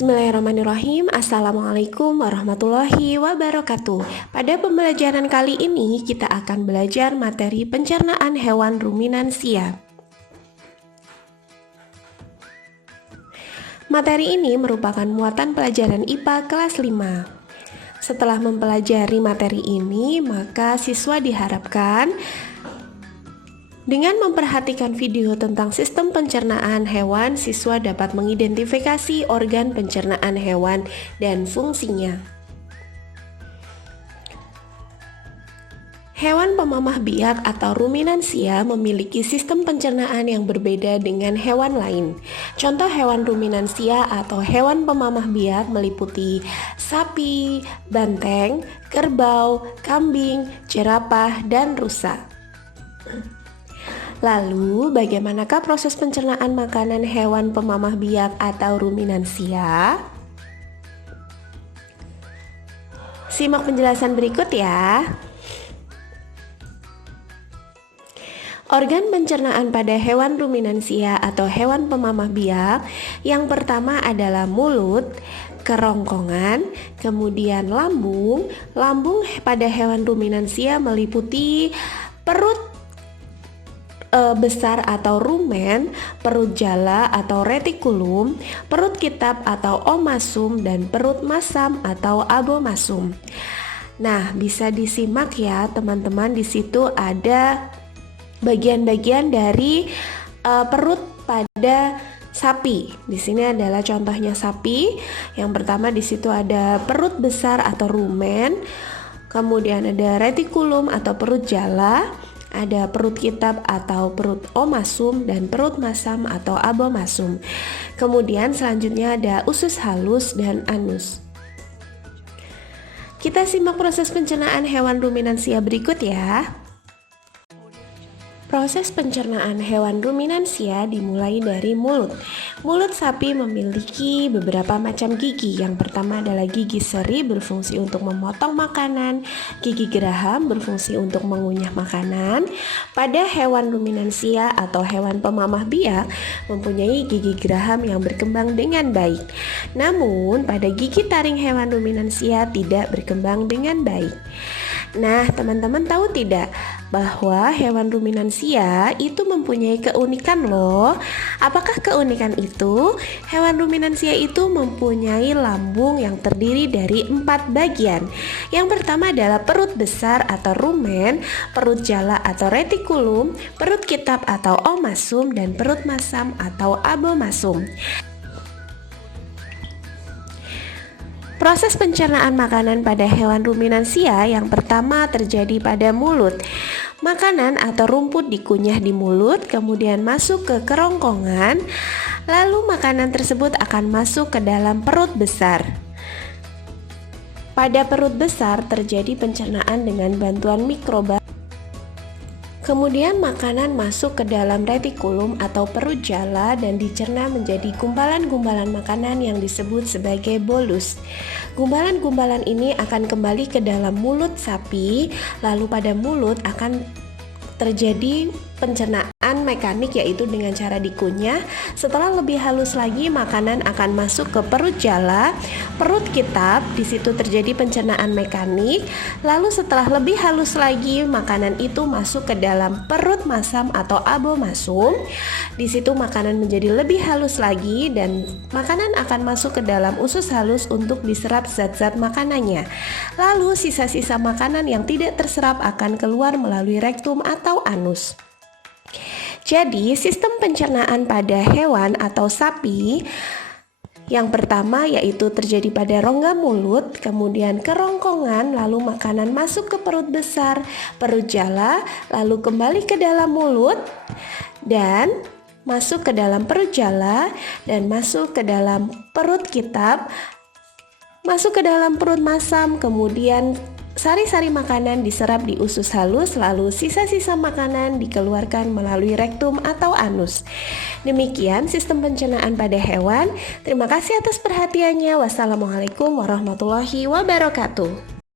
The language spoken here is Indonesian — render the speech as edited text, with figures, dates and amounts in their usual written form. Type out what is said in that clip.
Bismillahirrahmanirrahim. Assalamualaikum warahmatullahi wabarakatuh. Pada pembelajaran kali ini kita akan belajar materi pencernaan hewan ruminansia. Materi ini merupakan muatan pelajaran IPA kelas 5. Setelah mempelajari materi ini, maka siswa diharapkan dengan memperhatikan video tentang sistem pencernaan hewan, siswa dapat mengidentifikasi organ pencernaan hewan dan fungsinya. Hewan pemamah biak atau ruminansia memiliki sistem pencernaan yang berbeda dengan hewan lain. Contoh hewan ruminansia atau hewan pemamah biak meliputi sapi, banteng, kerbau, kambing, jerapah, dan rusa. Lalu, bagaimanakah proses pencernaan makanan hewan pemamah biak atau ruminansia? Simak penjelasan berikut ya. Organ pencernaan pada hewan ruminansia atau hewan pemamah biak yang pertama adalah mulut, kerongkongan, kemudian lambung. Lambung pada hewan ruminansia meliputi perut besar atau rumen, perut jala atau retikulum, perut kitab atau omasum, dan perut masam atau abomasum. Nah, bisa disimak ya teman-teman, di situ ada bagian-bagian dari perut pada sapi. Di sini adalah contohnya sapi. Yang pertama di situ ada perut besar atau rumen, kemudian ada retikulum atau perut jala, ada perut kitab atau perut omasum, dan perut masam atau abomasum. Kemudian selanjutnya ada usus halus dan anus. Kita simak proses pencernaan hewan ruminansia berikut ya. Proses pencernaan hewan ruminansia dimulai dari mulut. Mulut sapi memiliki beberapa macam gigi. Yang pertama adalah gigi seri berfungsi untuk memotong makanan, gigi geraham berfungsi untuk mengunyah makanan. Pada hewan ruminansia atau hewan pemamah biak mempunyai gigi geraham yang berkembang dengan baik. Namun pada gigi taring hewan ruminansia tidak berkembang dengan baik. Nah, teman-teman tahu tidak bahwa hewan ruminansia itu mempunyai keunikan loh. Apakah keunikan itu? Hewan ruminansia itu mempunyai lambung yang terdiri dari 4 bagian. Yang pertama adalah perut besar atau rumen, perut jala atau retikulum, perut kitab atau omasum, dan perut masam atau abomasum. Proses pencernaan makanan pada hewan ruminansia yang pertama terjadi pada mulut. Makanan atau rumput dikunyah di mulut, kemudian masuk ke kerongkongan, lalu makanan tersebut akan masuk ke dalam perut besar. Pada perut besar terjadi pencernaan dengan bantuan mikroba. Kemudian makanan masuk ke dalam retikulum atau perut jala dan dicerna menjadi gumpalan-gumpalan makanan yang disebut sebagai bolus. Gumpalan-gumpalan ini akan kembali ke dalam mulut sapi, lalu pada mulut akan terjadi pencernaan mekanik, yaitu dengan cara dikunyah. Setelah lebih halus lagi, makanan akan masuk ke perut jala, perut kitab, di situ terjadi pencernaan mekanik. Lalu setelah lebih halus lagi, makanan itu masuk ke dalam perut masam atau abomasum. Di situ makanan menjadi lebih halus lagi dan makanan akan masuk ke dalam usus halus untuk diserap zat-zat makanannya. Lalu sisa-sisa makanan yang tidak terserap akan keluar melalui rektum atau anus. Jadi, sistem pencernaan pada hewan atau sapi yang pertama yaitu terjadi pada rongga mulut, kemudian kerongkongan, lalu makanan masuk ke perut besar, perut jala, lalu kembali ke dalam mulut, dan masuk ke dalam perut jala, dan masuk ke dalam perut kitab, masuk ke dalam perut masam, kemudian sari-sari makanan diserap di usus halus, lalu sisa-sisa makanan dikeluarkan melalui rektum atau anus. Demikian sistem pencernaan pada hewan. Terima kasih atas perhatiannya. Wassalamualaikum warahmatullahi wabarakatuh.